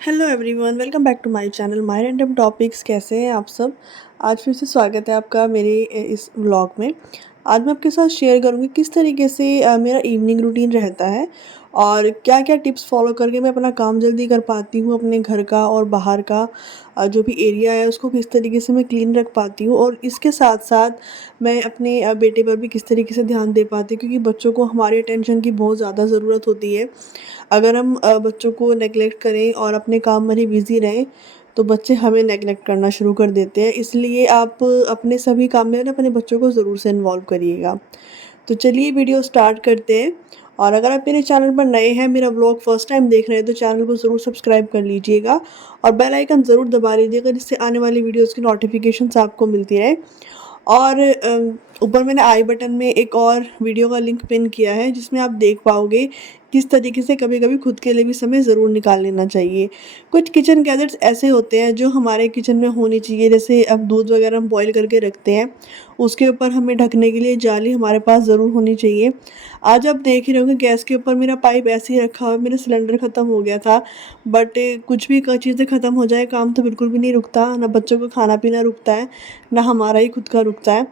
Hello everyone, welcome back to my channel my random topics. कैसे हैं आप सब। आज फिर से स्वागत है आपका मेरे इस व्लॉग में। आज मैं आपके साथ शेयर करूंगी किस तरीके से मेरा इवनिंग रूटीन रहता है और क्या क्या टिप्स फॉलो करके मैं अपना काम जल्दी कर पाती हूँ। अपने घर का और बाहर का जो भी एरिया है उसको किस तरीके से मैं क्लीन रख पाती हूँ, और इसके साथ साथ मैं अपने बेटे पर भी किस तरीके से ध्यान दे पाती हूँ, क्योंकि बच्चों को हमारी अटेंशन की बहुत ज़्यादा ज़रूरत होती है। अगर हम बच्चों को नेगलेक्ट करें और अपने काम में ही बिज़ी रहें तो बच्चे हमें नेगलेक्ट करना शुरू कर देते हैं। इसलिए आप अपने सभी काम में ना अपने बच्चों को ज़रूर से इन्वॉल्व करिएगा। तो चलिए वीडियो स्टार्ट करते हैं। और अगर आप मेरे चैनल पर नए हैं, मेरा व्लॉग फर्स्ट टाइम देख रहे हैं, तो चैनल को ज़रूर सब्सक्राइब कर लीजिएगा और बेल आइकन ज़रूर दबा लीजिएगा, जिससे आने वाली वीडियोज़ की नोटिफिकेशंस आपको मिलती रहे। और ऊपर मैंने आई बटन में एक और वीडियो का लिंक पिन किया है, जिसमें आप देख पाओगे किस तरीके से कभी-कभी खुद के लिए भी समय ज़रूर निकाल लेना चाहिए। कुछ किचन गैजेट्स ऐसे होते हैं जो हमारे किचन में होनी चाहिए, जैसे अब दूध वगैरह हम बॉयल करके रखते हैं, उसके ऊपर हमें ढकने के लिए जाली हमारे पास ज़रूर होनी चाहिए। आज आप देख ही रहे होंगे गैस के ऊपर मेरा पाइप ऐसे ही रखा हुआ है, मेरा सिलेंडर ख़त्म हो गया था। बट कुछ भी चीज़ें ख़त्म हो जाए, काम तो बिल्कुल भी नहीं रुकता, ना बच्चों को खाना-पीना रुकता है, ना हमारा ही खुद का रुकता है।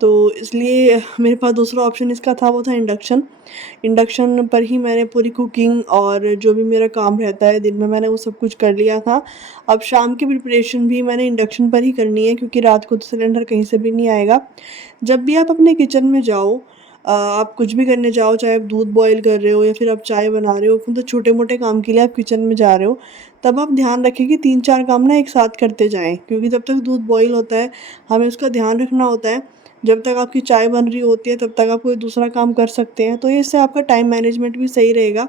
तो इसलिए मेरे पास दूसरा ऑप्शन इसका था, वो था इंडक्शन। इंडक्शन पर ही मैंने पूरी कुकिंग और जो भी मेरा काम रहता है दिन में, मैंने वो सब कुछ कर लिया था। अब शाम की प्रिपरेशन भी मैंने इंडक्शन पर ही करनी है, क्योंकि रात को तो सिलेंडर कहीं से भी नहीं आएगा। जब भी आप अपने किचन में जाओ, आप कुछ भी करने जाओ, चाहे आप दूध बॉयल कर रहे हो या फिर आप चाय बना रहे हो, मतलब छोटे-मोटे काम के लिए आप किचन में जा रहे हो, तब आप ध्यान रखें कि 3-4 काम ना एक साथ करते जाएँ, क्योंकि जब तक दूध बॉयल होता है, हमें उसका ध्यान रखना होता है। जब तक आपकी चाय बन रही होती है, तब तक आप कोई दूसरा काम कर सकते हैं। तो इससे आपका टाइम मैनेजमेंट भी सही रहेगा।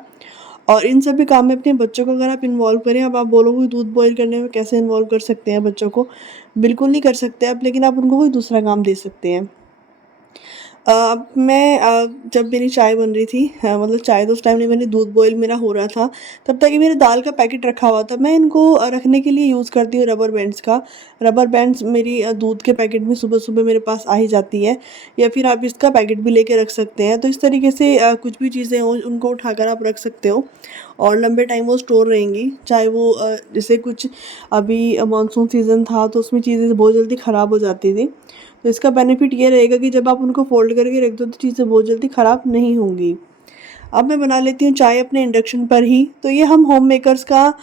और इन सभी काम में अपने बच्चों को अगर आप इन्वॉल्व करें, अब आप बोलोगे दूध बॉयल करने में कैसे इन्वॉल्व कर सकते हैं बच्चों को? बिल्कुल नहीं कर सकते आप, लेकिन आप उनको कोई दूसरा काम दे सकते हैं। मैं जब मेरी चाय बन रही थी, मतलब चाय तो उस टाइम नहीं बनी, दूध बॉयल मेरा हो रहा था, तब तक ये मेरे दाल का पैकेट रखा हुआ था। मैं इनको रखने के लिए यूज़ करती हूँ रबर बैंड्स का। रबर बैंड्स मेरी दूध के पैकेट में सुबह-सुबह मेरे पास आ ही जाती है, या फिर आप इसका पैकेट भी लेके रख सकते हैं। तो इस तरीके से कुछ भी चीज़ें हों, उनको उठाकर आप रख सकते हो और लंबे टाइम वो स्टोर रहेंगी। चाहे वो जैसे कुछ अभी मानसून सीज़न था, तो उसमें चीज़ें बहुत जल्दी ख़राब हो जाती थी। तो इसका बेनिफिट ये रहेगा कि जब आप उनको फ़ोल्ड करके रख दो तो चीज़ें बहुत जल्दी ख़राब नहीं होंगी। अब मैं बना लेती हूँ चाय अपने इंडक्शन पर ही। तो ये हम होम मेकर्स का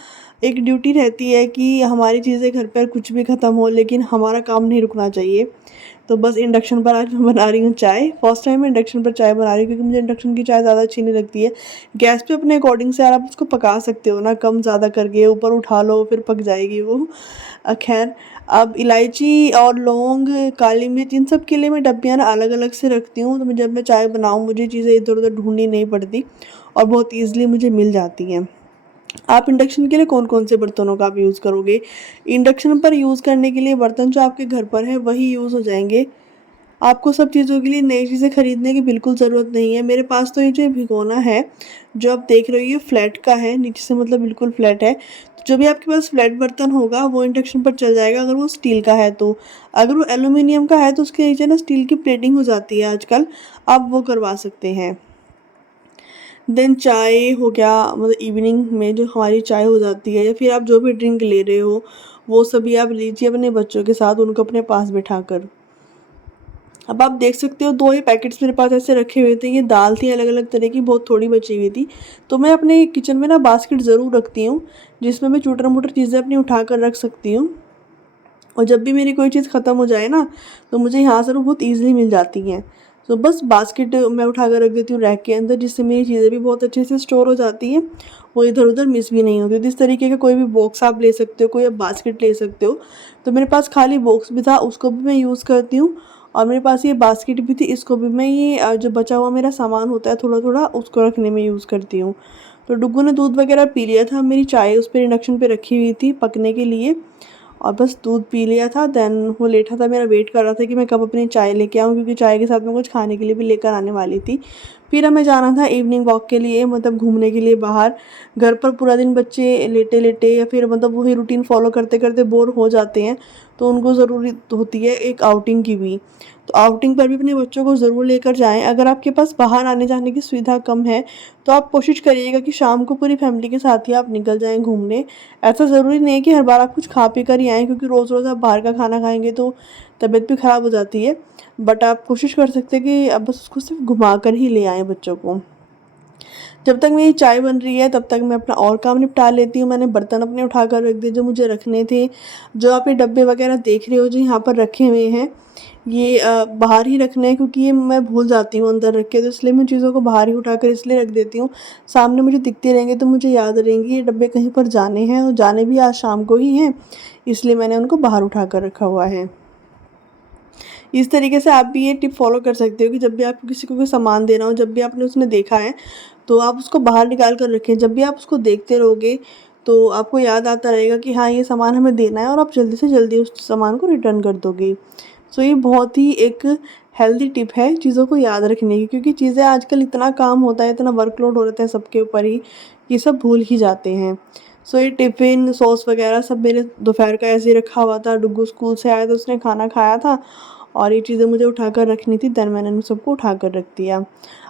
एक ड्यूटी रहती है कि हमारी चीज़ें घर पर कुछ भी ख़त्म हो, लेकिन हमारा काम नहीं रुकना चाहिए। तो बस इंडक्शन पर आज मैं बना रही हूँ चाय। फर्स्ट टाइम मैं इंडक्शन पर चाय बना रही हूँ, क्योंकि मुझे इंडक्शन की चाय ज़्यादा अच्छी नहीं लगती है। गैस पे अपने अकॉर्डिंग से यार आप उसको पका सकते हो ना, कम ज़्यादा करके ऊपर उठा लो फिर पक जाएगी वो। खैर, अब इलायची और लौंग, काली मिर्च, इन सब के लिए मैं डब्बियाँ ना अलग-अलग से रखती हूँ। तो मैं जब मैं चाय बनाऊँ, मुझे चीज़ें इधर-उधर ढूँढनी नहीं पड़ती और बहुत ईज़िली मुझे मिल जाती हैं। आप इंडक्शन के लिए कौन-कौन से बर्तनों का आप यूज़ करोगे? इंडक्शन पर यूज़ करने के लिए बर्तन जो आपके घर पर हैं वही यूज़ हो जाएँगे। आपको सब चीज़ों के लिए नई चीज़ें खरीदने की बिल्कुल ज़रूरत नहीं है। मेरे पास तो ये जो भिगोना है, जो आप देख रहे हो, ये फ्लैट का है, नीचे से मतलब बिल्कुल फ्लैट है। तो जो भी आपके पास फ्लैट बर्तन होगा वो इंडक्शन पर चल जाएगा, अगर वो स्टील का है तो। अगर वो एल्यूमीनियम का है तो उसके नीचे ना स्टील की प्लेटिंग हो जाती है आजकल, आप वो करवा सकते हैं। देन चाय हो गया, मतलब इवनिंग में जो हमारी चाय हो जाती है, या फिर आप जो भी ड्रिंक ले रहे हो, वो सभी आप लीजिए अपने बच्चों के साथ, उनको अपने पास बिठाकर। अब आप देख सकते हो 2 ही पैकेट्स मेरे पास ऐसे रखे हुए थे। ये दाल थी अलग-अलग तरह की, बहुत थोड़ी बची हुई थी। तो मैं अपने किचन में ना बास्केट ज़रूर रखती हूँ, जिसमें मैं चूटर-मुटर चीज़ें अपनी उठाकर रख सकती हूँ। और जब भी मेरी कोई चीज़ ख़त्म हो जाए ना, तो मुझे यहाँ से वो बहुत ईज़िली मिल जाती हैं। तो बस बास्केट मैं उठाकर रख देती हूँ रैक के अंदर, जिससे मेरी चीज़ें भी बहुत अच्छे से स्टोर हो जाती हैं। वो इधर-उधर मिस भी नहीं होती। तो इस तरीके का कोई भी बॉक्स आप ले सकते हो, कोई आप बास्केट ले सकते हो। तो मेरे पास खाली बॉक्स भी था, उसको भी मैं यूज़ करती हूँ। और मेरे पास ये बास्केट भी थी, इसको भी मैं ये जो बचा हुआ मेरा सामान होता है थोड़ा-थोड़ा, उसको रखने में यूज़ करती हूँ। तो डुग्गू ने दूध वगैरह पी लिया था, मेरी चाय उस पे इंडक्शन पे रखी हुई थी पकने के लिए, और बस दूध पी लिया था। देन वो लेटा था, मेरा वेट कर रहा था कि मैं कब अपनी चाय लेके आऊँ, क्योंकि चाय के साथ मैं कुछ खाने के लिए भी लेकर आने वाली थी। फिर हमें जाना था इवनिंग वॉक के लिए, मतलब घूमने के लिए बाहर। घर पर पूरा दिन बच्चे लेटे-लेटे या फिर मतलब वही रूटीन फ़ॉलो करते-करते बोर हो जाते हैं, तो उनको ज़रूरत होती है एक आउटिंग की भी। तो आउटिंग पर भी अपने बच्चों को ज़रूर लेकर जाएँ। अगर आपके पास बाहर आने-जाने की सुविधा कम है, तो आप कोशिश करिएगा कि शाम को पूरी फैमिली के साथ ही आप निकल जाएँ घूमने। ऐसा ज़रूरी नहीं है कि हर बार आप कुछ खा पी कर ही आएँ, क्योंकि रोज़-रोज़ आप बाहर का खाना खाएँगे तो तबीयत भी ख़राब हो जाती है। बट आप कोशिश कर सकते हैं कि आप बस उसको सिर्फ़ घुमा कर ही ले आएँ बच्चों को। जब तक मेरी चाय बन रही है तब तक मैं अपना और काम निपटा लेती हूँ। मैंने बर्तन अपने उठा कर रख दिए जो मुझे रखने थे। जो आप ये डब्बे वग़ैरह देख रहे हो जो यहाँ पर रखे हुए हैं, ये बाहर ही रखने हैं, क्योंकि ये मैं भूल जाती हूँ अंदर रख के, तो इसलिए मैं चीज़ों को बाहर ही उठाकर इसलिए रख देती हूँ। सामने मुझे दिखते रहेंगे तो मुझे याद रहेंगी ये डब्बे कहीं पर जाने हैं, और जाने भी आज शाम को ही हैं, इसलिए मैंने उनको बाहर उठा कर रखा हुआ है। इस तरीके से आप भी ये टिप फ़ॉलो कर सकते हो कि जब भी आपको किसी को कोई सामान देना हो, जब भी आपने उसमें देखा है, तो आप उसको बाहर निकाल कर रखें। जब भी आप उसको देखते रहोगे, तो आपको याद आता रहेगा कि हाँ, ये सामान हमें देना है, और आप जल्दी से जल्दी उस सामान को रिटर्न कर दोगे। सो ये बहुत ही एक हेल्दी टिप है चीज़ों को याद रखने की, क्योंकि चीज़ें आजकल इतना काम होता है, इतना वर्कलोड हो रहता है सबके ऊपर ही, ये सब भूल ही जाते हैं। सो ये टिफ़िन, सॉस वग़ैरह सब मेरे दोपहर का ऐसे ही रखा हुआ था। डुग्गू स्कूल से आया तो उसने खाना खाया था, और ये चीज़ें मुझे उठाकर रखनी थी, देन मैंने उन सबको उठाकर रख दिया।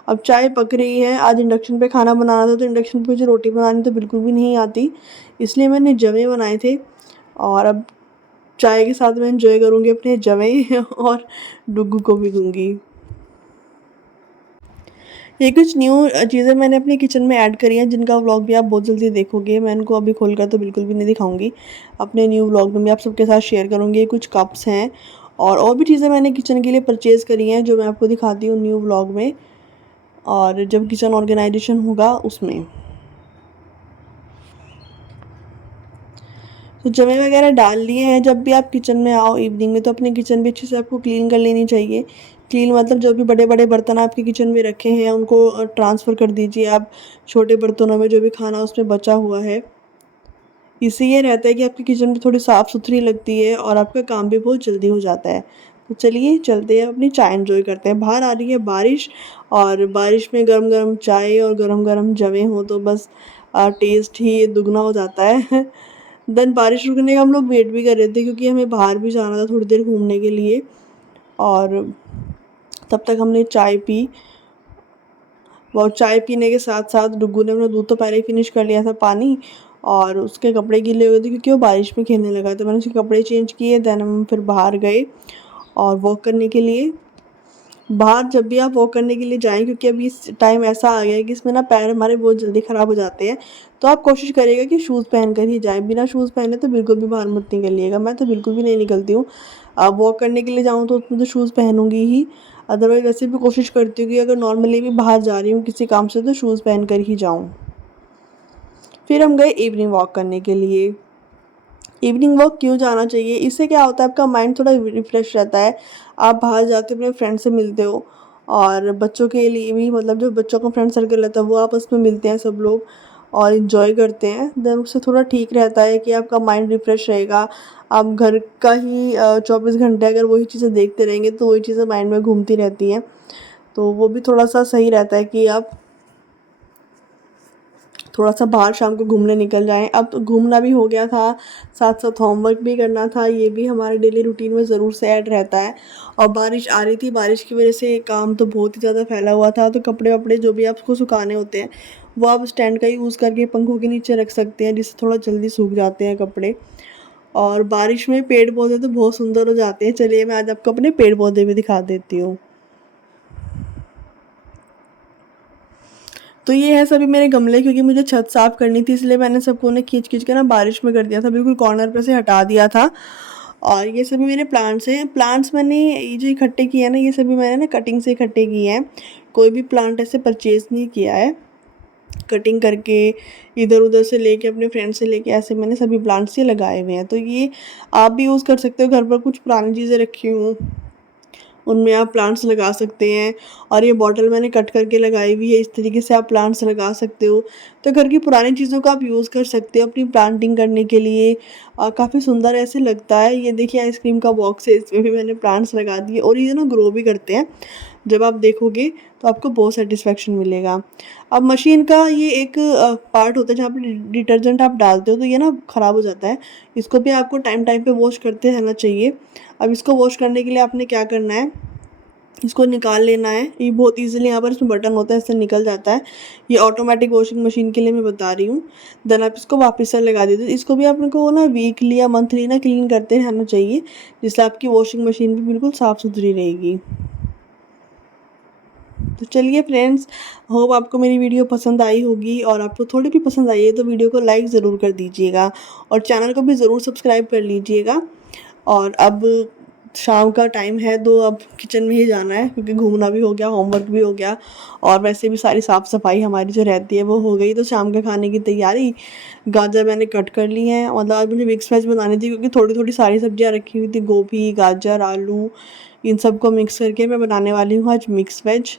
अब चाय पक रही है, आज इंडक्शन पे खाना बनाना था, तो इंडक्शन पे मुझे रोटी बनानी तो बिल्कुल भी नहीं आती, इसलिए मैंने जवे बनाए थे, और अब चाय के साथ मैं एंजॉय करूँगी अपने जवे और डुग्गू को भी दूँगी। ये कुछ न्यू चीज़ें मैंने अपने किचन में ऐड करी हैं, जिनका व्लॉग भी आप बहुत जल्दी देखोगे। मैं इनको अभी खोलकर तो बिल्कुल भी नहीं दिखाऊँगी। अपने न्यू व्लॉग में भी आप सबके साथ शेयर करूँगी। ये कुछ कप्स हैं, और भी चीज़ें मैंने किचन के लिए परचेज़ करी हैं, जो मैं आपको दिखाती हूँ न्यू व्लॉग में, और जब किचन ऑर्गेनाइज़ेशन होगा उसमें। तो जवे वगैरह डाल लिए हैं। जब भी आप किचन में आओ इवनिंग में, तो अपने किचन भी अच्छे से आपको क्लीन कर लेनी चाहिए। क्लीन मतलब जो भी बड़े-बड़े बर्तन आपके किचन में रखे हैं उनको ट्रांसफ़र कर दीजिए आप छोटे बर्तनों में, जो भी खाना उसमें बचा हुआ है। इससे ये रहता है कि आपकी किचन भी थोड़ी साफ़-सुथरी लगती है, और आपका काम भी बहुत जल्दी हो जाता है। तो चलिए चलते हैं, अपनी चाय एन्जॉय करते हैं। बाहर आ रही है बारिश, और बारिश में गरम-गरम चाय और गरम-गरम जवें हों तो बस टेस्ट ही दुगना हो जाता है। देन बारिश रुकने का हम लोग वेट भी कर रहे थे, क्योंकि हमें बाहर भी जाना था थोड़ी देर घूमने के लिए, और तब तक हमने चाय पी। और चाय पीने के साथ-साथ डुग्गू ने अपना दूध तो पहले ही फ़िनिश कर लिया था पानी, और उसके कपड़े गीले हो गए थे क्योंकि वो बारिश में खेलने लगा, तो मैंने उसके कपड़े चेंज किए। देन हम फिर बाहर गए और वॉक करने के लिए। बाहर जब भी आप वॉक करने के लिए जाएँ, क्योंकि अभी इस टाइम ऐसा आ गया है कि इसमें ना पैर हमारे बहुत जल्दी ख़राब हो जाते हैं, तो आप कोशिश करिएगा कि शूज़ पहन कर ही जाएँ। बिना शूज़ पहने तो बिल्कुल भी बाहर मत निकलिएगा। मैं तो बिल्कुल भी नहीं निकलती हूँ। वॉक करने के लिए जाऊँ तो उसमें तो शूज़ पहनूँगी ही, अदरवाइज़ वैसे भी कोशिश करती हूँ कि अगर नॉर्मली भी बाहर जा रही हूँ किसी काम से, तो शूज़ पहन कर ही जाऊँ। फिर हम गए इवनिंग वॉक करने के लिए। इवनिंग वॉक क्यों जाना चाहिए? इससे क्या होता है, आपका माइंड थोड़ा रिफ्रेश रहता है। आप बाहर जाते हो, अपने फ्रेंड से मिलते हो, और बच्चों के लिए भी, मतलब जो बच्चों का फ्रेंड सर्कल रहता है वो आपस में मिलते हैं सब लोग, और एन्जॉय करते हैं। देन उससे थोड़ा ठीक रहता है कि आपका माइंड रिफ्रेश रहेगा। आप घर का ही 24 घंटे अगर वही चीज़ें देखते रहेंगे, तो वही चीज़ें माइंड में घूमती रहती हैं। तो वो भी थोड़ा-सा सही रहता है कि आप थोड़ा-सा बाहर शाम को घूमने निकल जाएँ। अब तो घूमना भी हो गया था, साथ-साथ होमवर्क भी करना था, ये भी हमारे डेली रूटीन में ज़रूर से ऐड रहता है। और बारिश आ रही थी, बारिश की वज़ह से काम तो बहुत ही ज़्यादा फैला हुआ था, तो कपड़े-वपड़े जो भी आपको सुखाने होते हैं, वो आप स्टैंड का यूज़ करके पंखों के नीचे रख सकते हैं, जिससे थोड़ा जल्दी सूख जाते हैं कपड़े। और बारिश में पेड़-पौधे तो बहुत सुंदर हो जाते हैं। चलिए मैं आज आपको अपने पेड़-पौधे भी दिखा देती हूँ। तो ये है सभी मेरे गमले, क्योंकि मुझे छत साफ़ करनी थी, इसलिए मैंने सबको उन्हें खींच-खींच के ना बारिश में कर दिया था, बिल्कुल कॉर्नर पे से हटा दिया था। और ये सभी मेरे प्लांट्स हैं। प्लांट्स मैंने ये जो इकट्ठे किए हैं ना, ये सभी मैंने ना कटिंग से इकट्ठे किए हैं। कोई भी प्लांट ऐसे परचेज़ नहीं किया है। कटिंग करके इधर-उधर से लेके, अपने फ्रेंड से लेके, ऐसे मैंने सभी प्लांट्स ये लगाए हुए हैं। तो ये आप भी यूज़ कर सकते हो। घर पर कुछ पुरानी चीज़ें रखी हों, उनमें आप प्लांट्स लगा सकते हैं। और ये बॉटल मैंने कट करके लगाई हुई है, इस तरीके से आप प्लांट्स लगा सकते हो। तो घर की पुरानी चीज़ों का आप यूज़ कर सकते हो अपनी प्लांटिंग करने के लिए। काफ़ी सुंदर ऐसे लगता है। ये देखिए आइसक्रीम का बॉक्स है, इसमें भी मैंने प्लांट्स लगा दिए, और ये ना ग्रो भी करते हैं। जब आप देखोगे तो आपको बहुत सेटिस्फेक्शन मिलेगा। अब मशीन का ये एक पार्ट होता है जहाँ पे डिटर्जेंट आप डालते हो तो ये ना ख़राब हो जाता है। इसको भी आपको टाइम टाइम पे वॉश करते रहना चाहिए। अब इसको वॉश करने के लिए आपने क्या करना है, इसको निकाल लेना है। ये बहुत ईज़िली यहाँ पर इसमें बटन होता है, इससे निकल जाता है। ये ऑटोमेटिक वॉशिंग मशीन के लिए मैं बता रही हूँ। देन आप इसको वापस से लगा देते हो। इसको भी आपको ना वीकली या मंथली ना क्लीन करते रहना चाहिए, जिससे आपकी वॉशिंग मशीन भी बिल्कुल साफ़ सुथरी रहेगी। तो चलिए फ्रेंड्स, होप आपको मेरी वीडियो पसंद आई होगी, और आपको थोड़ी भी पसंद आई है तो वीडियो को लाइक ज़रूर कर दीजिएगा और चैनल को भी ज़रूर सब्सक्राइब कर लीजिएगा। और अब शाम का टाइम है तो अब किचन में ही जाना है, क्योंकि घूमना भी हो गया, होमवर्क भी हो गया, और वैसे भी सारी साफ़ सफाई हमारी जो रहती है वो हो गई। तो शाम के खाने की तैयारी, गाजर मैंने कट कर ली हैं, मतलब आज मुझे मिक्स वेज बनानी थी क्योंकि थोड़ी थोड़ी सारी सब्जियां रखी हुई थी, गोभी, गाजर, आलू, इन सबको मिक्स करके मैं बनाने वाली हूँ आज मिक्स वेज।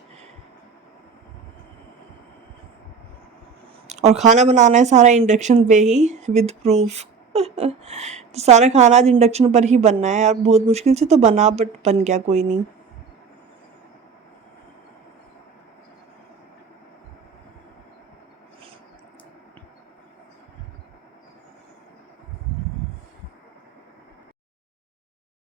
और खाना बनाना है सारा इंडक्शन पे ही, विद प्रूफ। तो सारा खाना आज इंडक्शन पर ही बनना है, और बहुत मुश्किल से तो बना, बट बन गया, कोई नहीं।